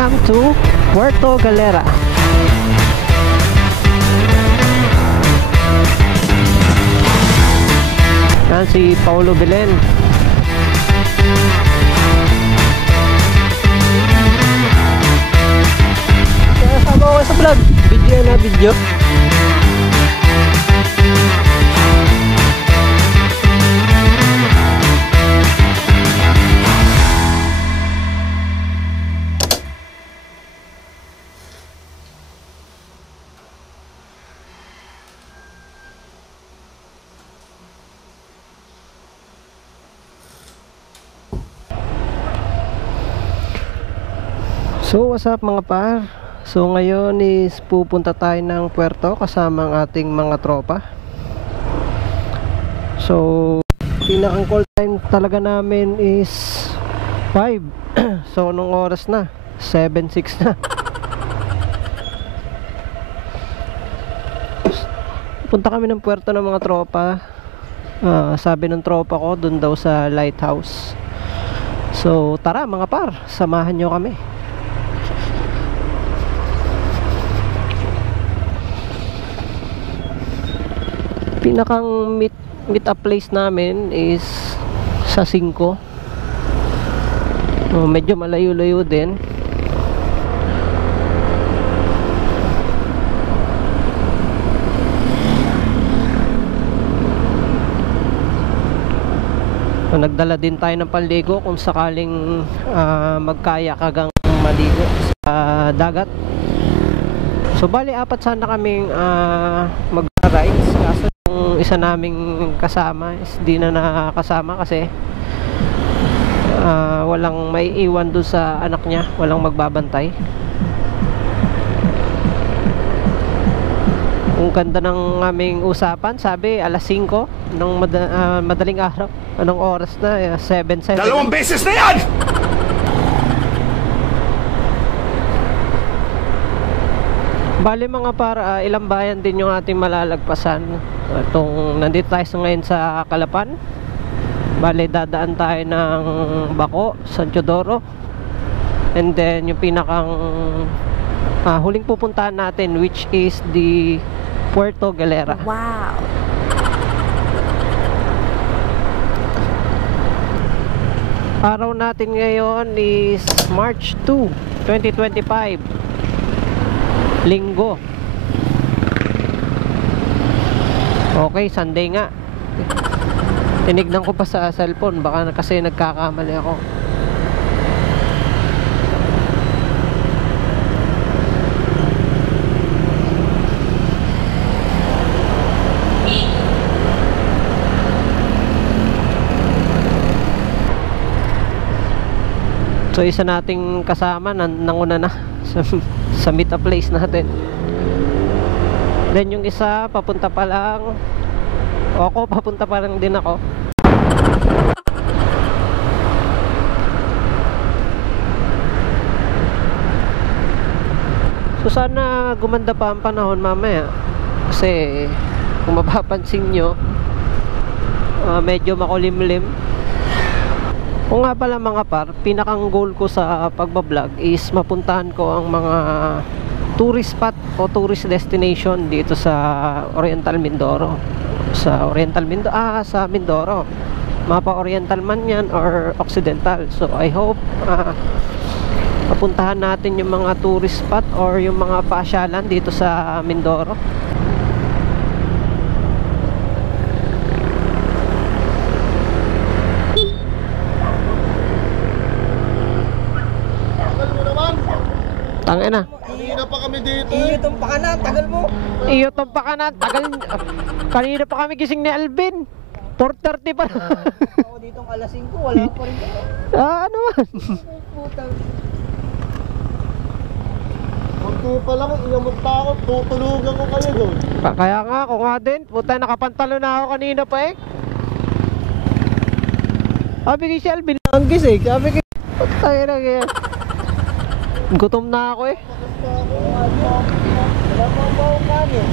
Welcome to Puerto Galera. Yan si Paulo Belen. Kasama ko sa vlog. Video na video. So what's up mga par? So ngayon is pupunta tayo ng Puerto kasama ang ating mga tropa. So pinakang call time talaga namin is 5. So nung oras na 7:06 na. Punta kami ng Puerto ng mga tropa. Sabi ng tropa ko dun daw sa lighthouse. So tara mga par, samahan nyo kami. Pinakang meet up place namin is sa 5. Medyo malayo-layo din. Nagdala din tayo ng panligo kung sakaling magkaya kagang maligo sa dagat. So bali 4 sana kaming mag-rides, kaso yung isa naming kasama is di na nakakasama kasi walang may iwan doon sa anak niya, walang magbabantay. Ang ganda ng aming usapan, sabi alas 5 ng madaling araw. Anong oras na? 7:07. 2 beses na yan! Bali mga para ilang bayan din yung ating malalagpasan. Itong nandito tayo ngayon sa Calapan. Bali dadaan tayo ng Baco, San Teodoro. And then yung pinakang huling pupuntahan natin, which is the Puerto Galera. Wow. Araw natin ngayon is March 2, 2025. Linggo. Okay, Sunday nga. Tinignan ko pa sa cellphone, baka kasi nagkakamali ako. So isa nating kasama nanguna na sa meet up place natin. Then yung isa papunta pa lang. O ako papunta pa lang din ako. So sana gumanda pa ang panahon mamaya. Kasi kung mapapansin nyo, medyo makulimlim. O nga pala mga par, pinakang goal ko sa pagbablog is mapuntahan ko ang mga tourist spot o tourist destination dito sa Oriental Mindoro. Sa Mindoro. Mapa Oriental man yan or Occidental. So I hope mapuntahan natin yung mga tourist spot or yung mga pasyalan dito sa Mindoro. Tangin na. Kanina pa kami dito. Iyutong pa ka na, tagal mo. Iyutong pa ka na, tagal. Kanina pa kami gising ni Alvin. 4:30 pa. Ako ditong alas 5, wala pa rin kayo. Ano man? Kunti pa lang, inamot pa ako. Tutulugan ko kayo doon. Kaya nga, ako nga din. Puta, nakapantalo na ako kanina pa eh. Sabi kay si Alvin, ang gising. Sabi kay, puta na kaya. Gutom na ako eh.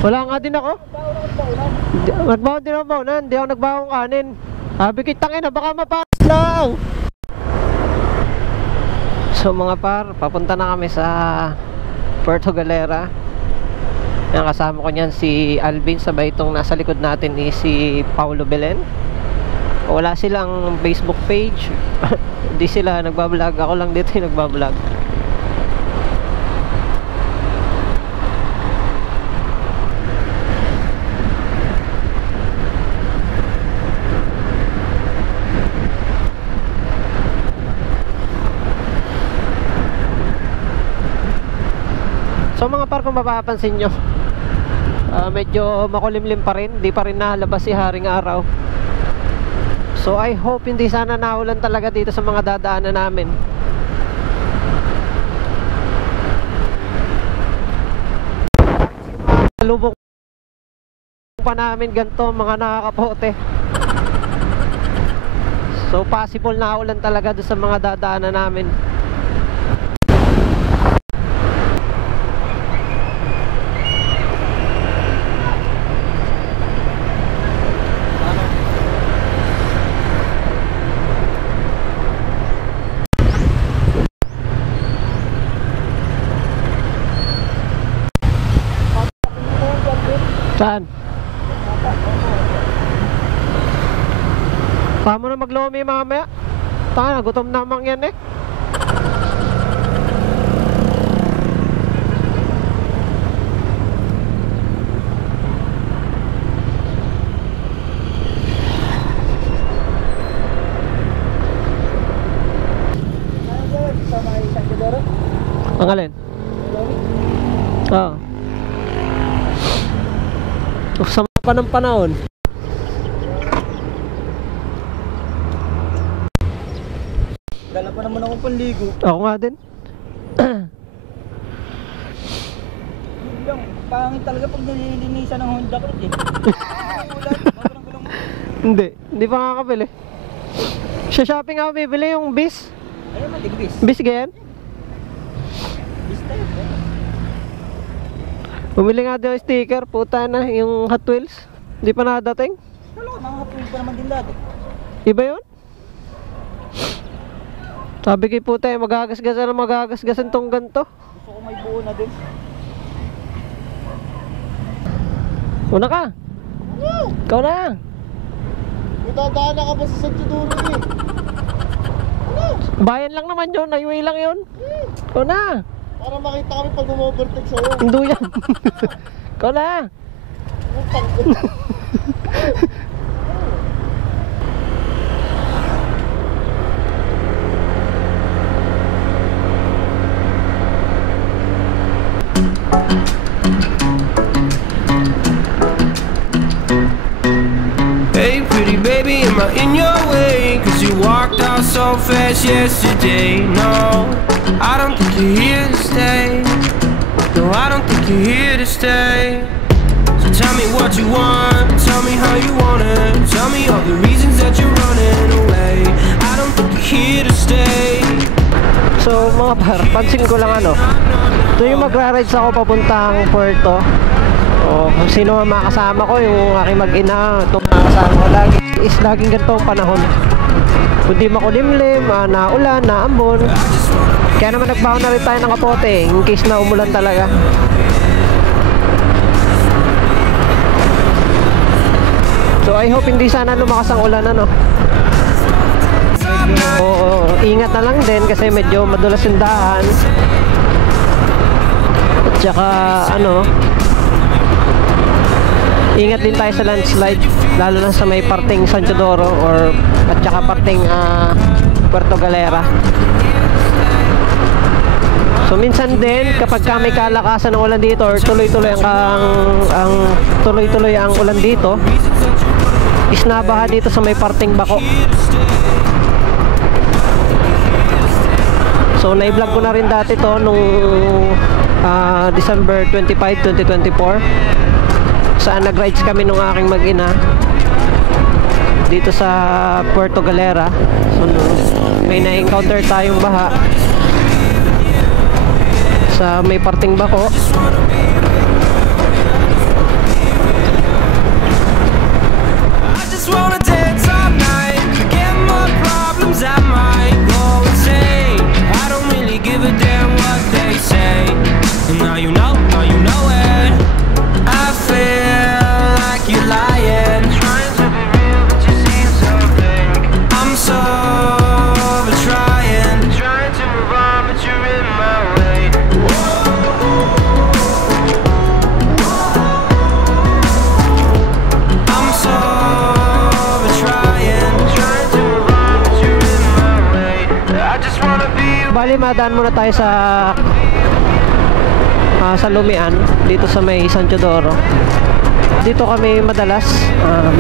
Wala nga din ako. Nagbaon din ako baunan. Hindi ako nagbaon kanin. Sabi kitang ina, baka mapas lang. So So mga par, papunta na kami sa Puerto Galera. Yan, kasama ko niyan si Alvin, sabay itong nasa likod natin ni si Paulo Belen. Wala silang Facebook page. Hindi sila nagbablog, ako lang dito yung nagbablog. So mga par, kung mapapansin nyo, medyo makulimlim pa rin. Di pa rin nakalabas si Haring Araw. So I hope hindi sana naulan talaga dito sa mga dadaanan namin. Lubok pa namin ganito, mga nakakapote. So possible na ulan talaga doon sa mga dadaanan namin. Saan? Tama na maglomi mamaya. Tanga, gutom namang yan eh. Ang alin? Oo. Sama pa ng panahon. Dala pa naman akong panligo. Ako nga din. Yun lang, pangit talaga pag nililinisan ng Honda Click eh. Ulan, sobrang gulang mo. Hindi pa kakabili. Sa shopping ako bibili yung bis. Ayun man, digbis. Bis ganyan. Bis tayo. Bumili nga din yung sticker, puta na, yung Hot Wheels. Hindi pa nakadating. Wala ko, mga kapul pa naman din dati. Iba yun? Sabi kay puta, magagasgasan tong ganito. Gusto ko may buo na din. Una ka. Ikaw na. May dadaan na ka ba sa San Teodoro eh? Bayan lang naman yun, highway lang yun. Ikaw na. Para makita kami pag umovertake sa'yo. Hindi yan. Ikaw na. Utang. Hey pretty baby, am I in your way? Cause you walked out so fast yesterday. No, I don't think you're here to stay. No, I don't think you're here to stay. So tell me what you want, tell me how you want it. Tell me all the reasons that you're running away. I don't think you're here to stay. So mga par, pansin ko lang ano, ito yung magra-rides ako papuntang Puerto. O kung sino ang makasama ko, yung aking mag-ina, itong makasama ko lagi is laging ganito ang panahon. Kundi makulimlim, naulan, naambon. Kaya naman nagbaon na rin tayo ng kapote in case na umulan talaga. So I hope hindi sana lumakas ang ulan ano. Oo, ingat na lang din kasi medyo madulas yung daan. At saka ano, ingat din tayo sa landslide, lalo na sa may parting San Teodoro or at saka parting Puerto Galera. So minsan din kapag may kalakasan ng ulan dito or tuloy-tuloy ang ulan dito, is nabaha dito sa may parting Bako. So na-vlog ko na rin dati to nung December 25, 2024. Saan nag-rides kami nung aking mag-ina dito sa Puerto Galera. So may na-encounter tayong baha sa may parting Bako. I just wanna dance all night, forget my problems, I might go insane. I don't really bali madaan muna tayo sa Lumian dito sa may San Teodoro. Dito kami madalas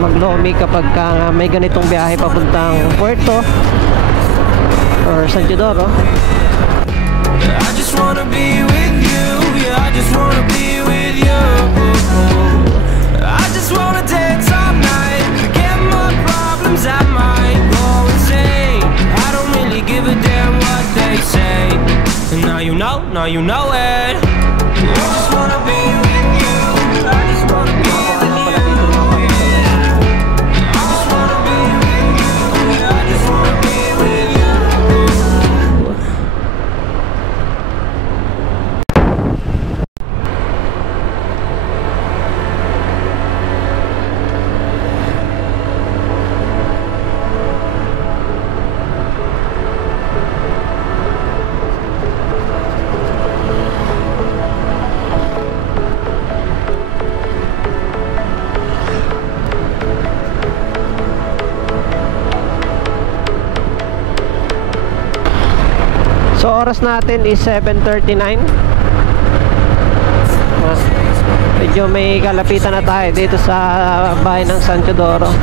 mag-lomi kapag may ganitong biyahe papuntang Puerto or San Teodoro. I just wanna be with you, yeah, I just wanna be with you. I just wanna dance all night, forget my problems, I might go insane. I don't really give a damn what they say. And now you know it. I just wanna be with you, I just wanna be with you. I just wanna be with you, I just wanna be with you. So oras natin is 7:39. Medyo may kalapitan na tayo dito sa bahay ng San Teodoro.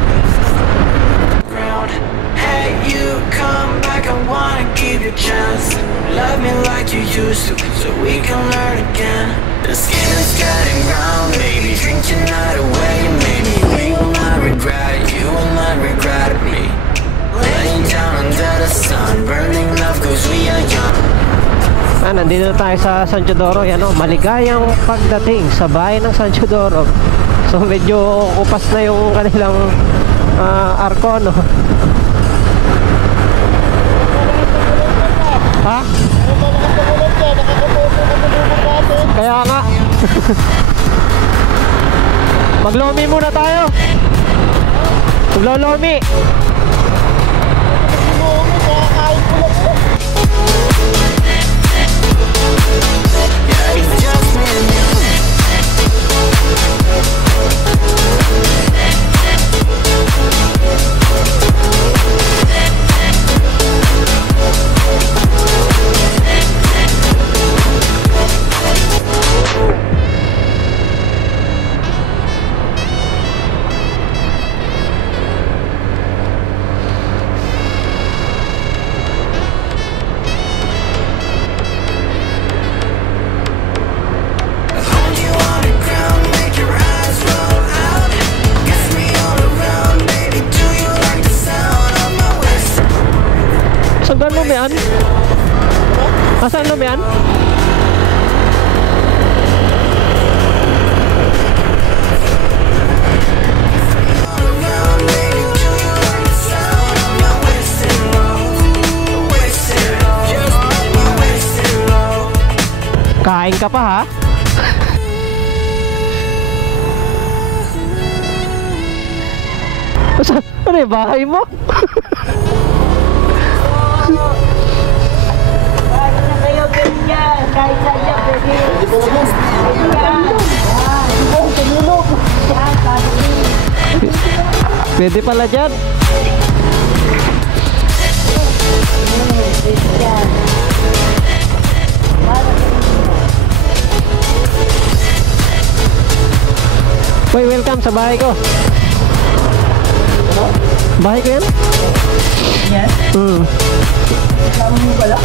Hey, you come back, I wanna give you a chance. Love me like you used to, so we can learn again. The skin is getting round, baby, drink your night away. Maybe we will not regret it, you will not regret me. Laying down under the sun, burning love cause we are young. Nandito na tayo sa San Teodoro. Yan o, maligayang pagdating sa bahay ng San Teodoro. So medyo kupas na yung kanilang arko, no? Ha? Kaya nga. Maglomi muna tayo. Maglolomi. Yeah, it's just me and you. Saan Lumian? Nasaan Lumian? Kain ka pa ha? Ano yung bahay mo? Kahit sa iyo, Pwede pala dyan. Uy, welcome sa bahay ko. Bahay ko yan? Yan? Kasama mo pala?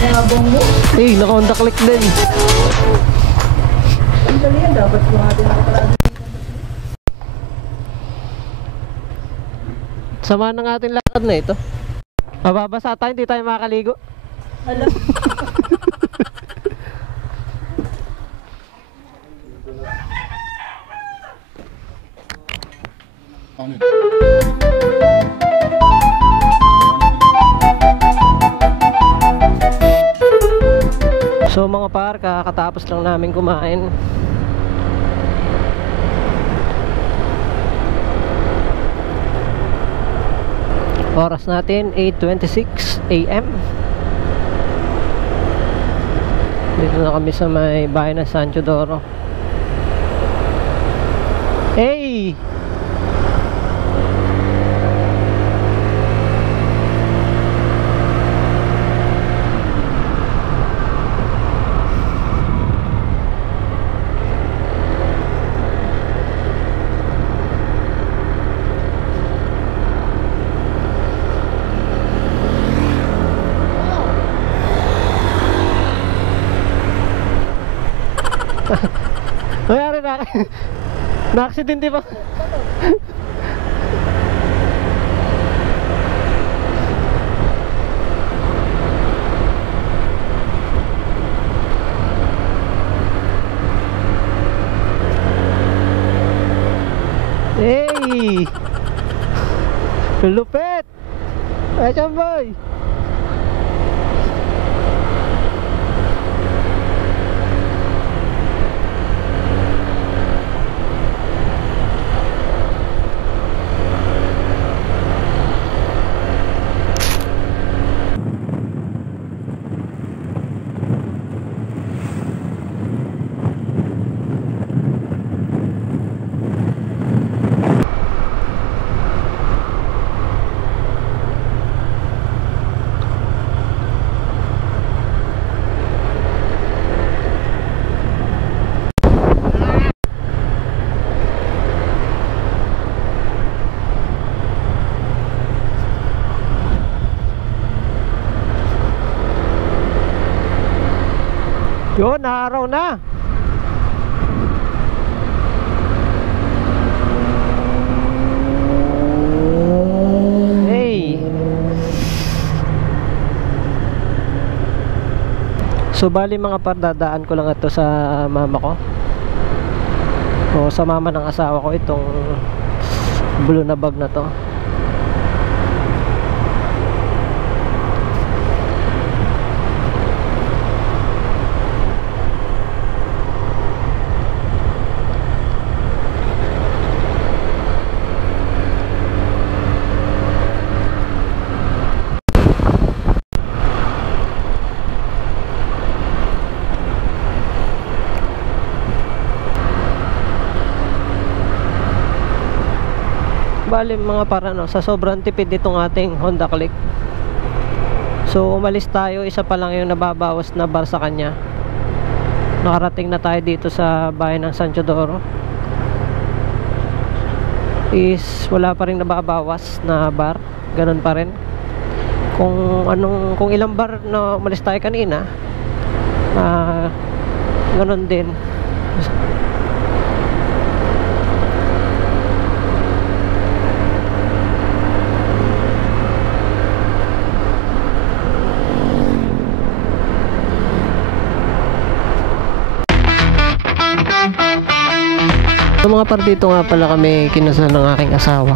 Nabong mo? Eh, naka-on-the-click din. Ang dali yan, dapat kung natin nakaparaan. Sama ng ating lakad na ito. Mababasa tayo, hindi tayo makakaligo. Alam. So mga par, kakatapos lang namin kumain. Oras natin 8:26 AM. Dito na kami sa may bahay ng San Teodoro. Hey! Nangyari na. Na-accident ba? Hey! Lupit! Ay, boy! Yun, araw na. Hey. So bali mga par, dadaan ko lang ito sa mama ko. O sa mama ng asawa ko itong blue na bag na to. Bali mga para no, sa sobrang tipid nitong ating Honda Click. So umalis tayo, isa pa lang yung nababawas na bar sa kanya. Nakarating na tayo dito sa bayan ng San Teodoro. Is wala pa rin nababawas na bar, ganun pa rin. Kung ilang bar na umalis tayo kanina, ganun din. So mga par, dito nga pala kami kinasal ng aking asawa.